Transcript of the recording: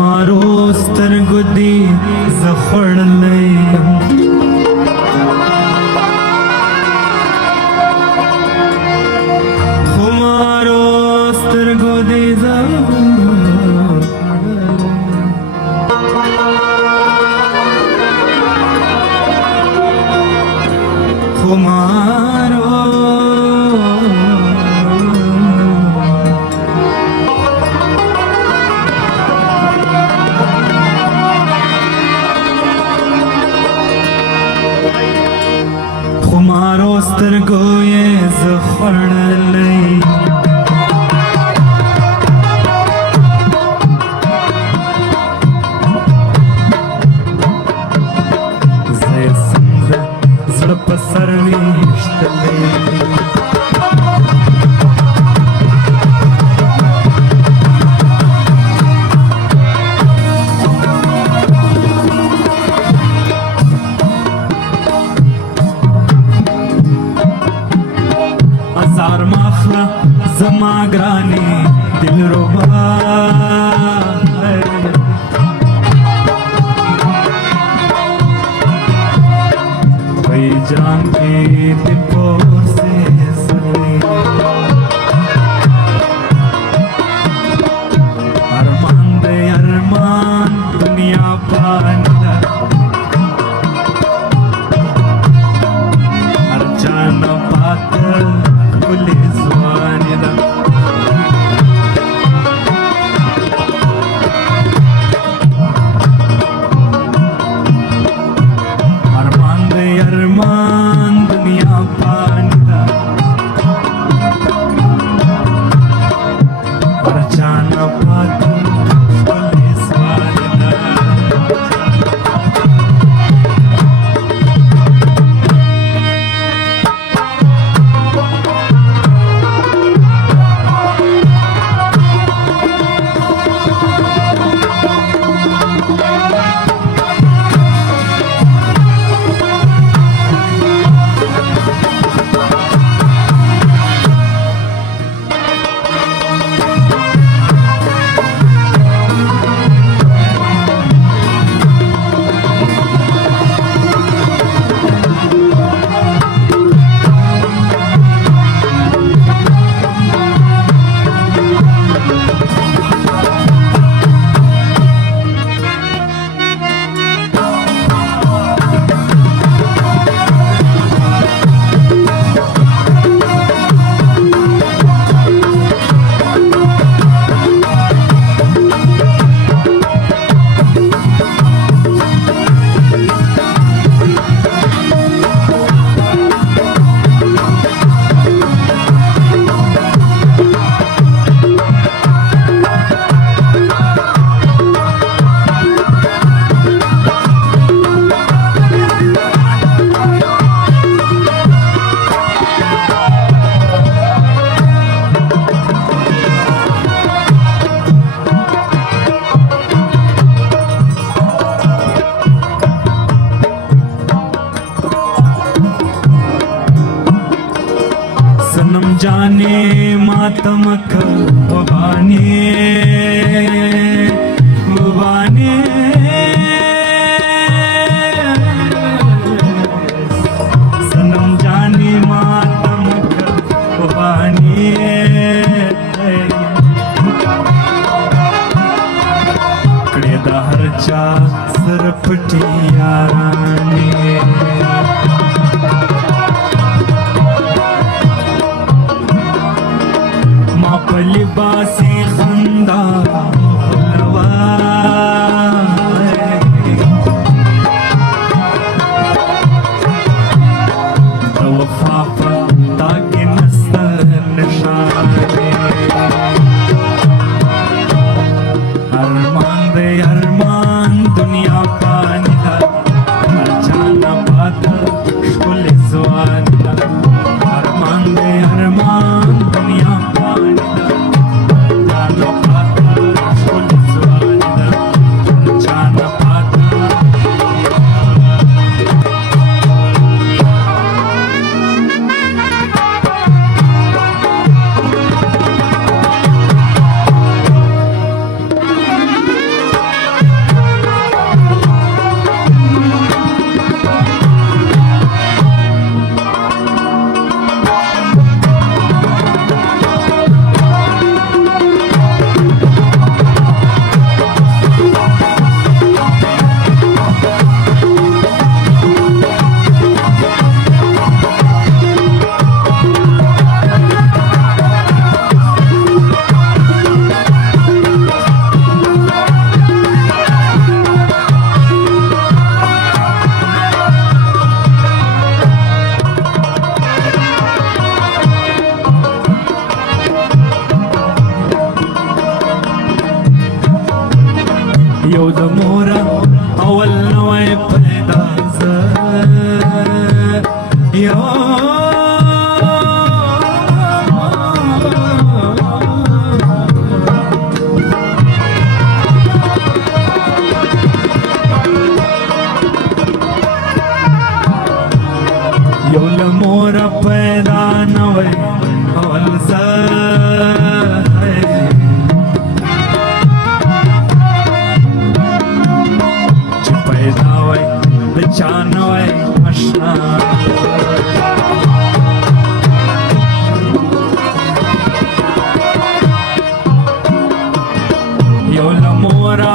خمارو سترګو دې زه خوړلی یم خمارو سترګو دې زه خمارو خمارو سترګو یې زه خوړلی زه یې څنګه زړه په سر ویشتلی ازار ماخله زما ګرانې دلربا په جان کې دې پور سے سلی ارمان دې ارمان دنیا باندې هر جان پاتل ګلې ځواني ده ارمان دې ارمان دنیا باندې ده هر جان پاتل ګلې ځواني ده सनम जाने मातम वबाने वबाने सनम जाने मातम वबाने कड़े दा हर चा सर फटी याराने लिबासी खंदा वफा ताकि नस्तर निशाने अरमान दे अरमान दुनिया पानी یو د مورا اول نوی پیدا زه یو یو له موره پیدا نوی اول زه چې پیدا وی د چا نوی اشنا یو له موره